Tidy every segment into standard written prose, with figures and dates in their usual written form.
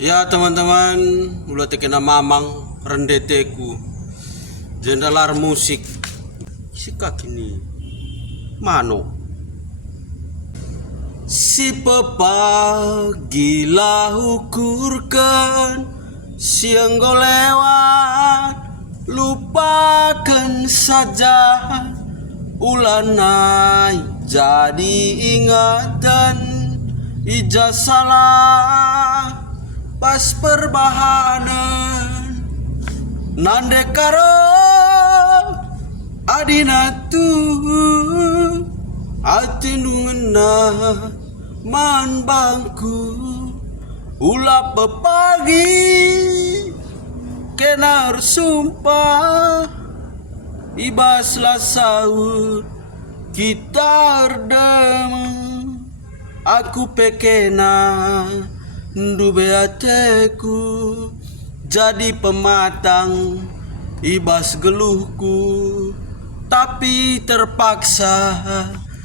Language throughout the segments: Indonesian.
Ya teman-teman, ulah tekena mamang rendeteku jendelar musik sikak ini mano si pepagilah ukurkan siang lewat lupakan saja ulanai jadi ingatan ijazah pas perbahanan nande karo adina tu atinungna man bangku ulah pepagi kenar sumpah ibaslah sahur kita erdem aku pekena ndube ateku jadi pematang ibas geluhku tapi terpaksa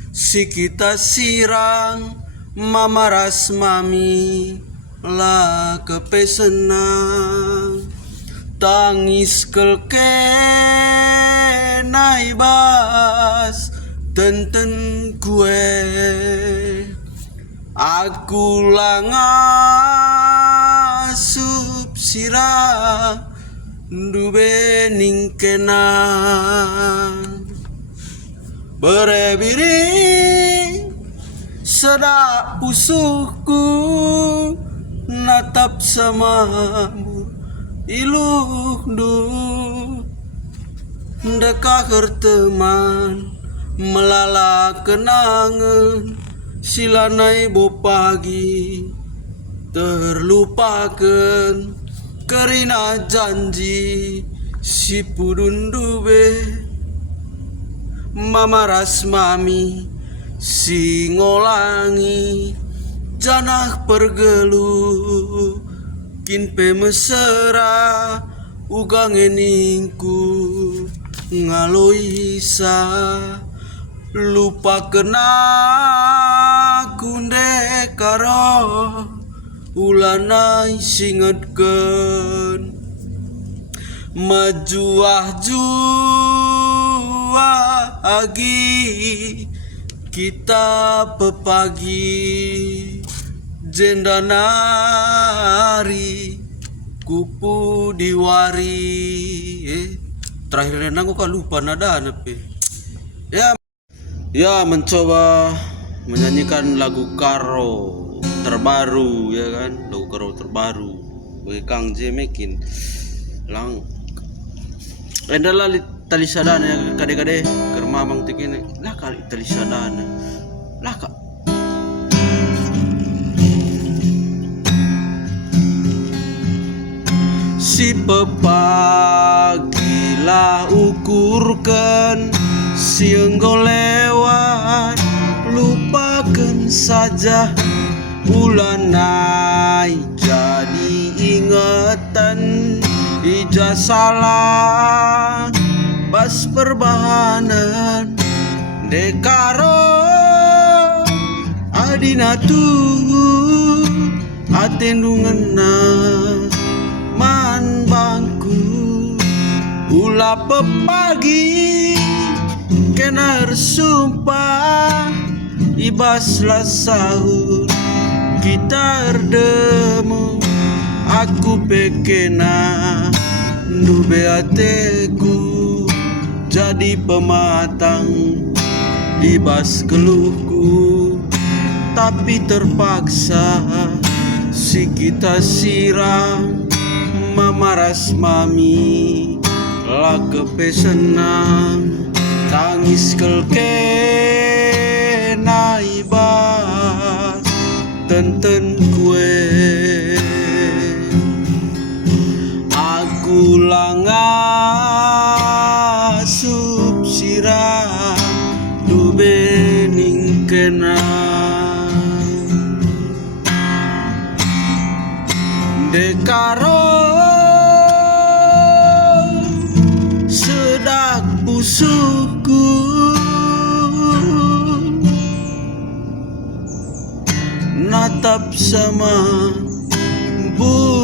si kita sirang mamaras mami lah kepesenang tangis kelke naibas tenten kue aku langasup sirah ndube ningkenang berebiring sedak pusuhku natap samamu iluh du dekah teman melala kenangan silanai bo pagi terlupakan kerina janji si pudun dube mamaras mami si ngolangi janah pergelu kinpe mesera ugang eningku ngaloisa lupa kena kunde karo ulanai singetkeun majuah juah agi kita pepagi jendanari kupu diwari terakhirnya aku kan lupa nada nepe ya mencoba menyanyikan lagu Karo terbaru ya kan, lagu Karo terbaru bagi Kang Jemekin lang endala tali sadana ya kade-kade kermamang tikini lah kali tali sadana lah kak si pepagilah ukurkan siang lewat lupakan saja ulanai jadi ingatan ijazah pas perbahanan dekaro adina tu atendungena man bangku ulah pepagi kenar sumpah ibaslah sahur kita erdemu aku pekena ndube ateku jadi pematang ibas geluhku tapi terpaksa si kita sirang mamaras mami lah kepesenang tangis kelke naibas tenten kue aku langasup sirah dube ningkenang dekaro sedak pusuhku natap sama bu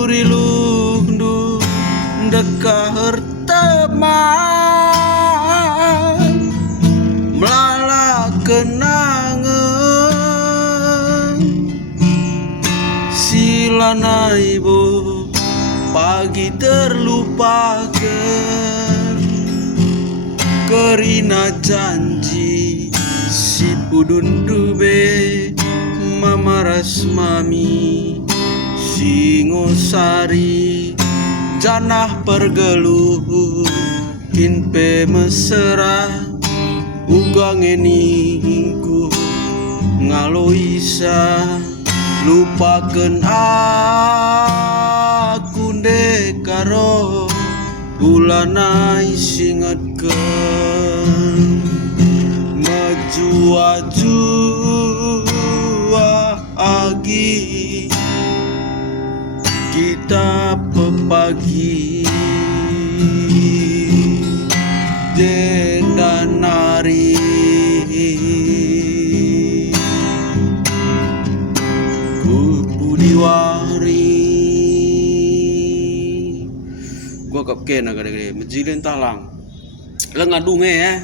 dekah teman melala kenangan silana ibu pagi terlupakan kerina janji si pudun dube mamaras mami Singosari janah pergeluh kinpe mesra ugang eningku ngaloisa lupakan aku dekaro bulanai singatkan maju agi kita pepagi dan nari kupudiwari gua kapken agak gede menjilin talang lengadunge ya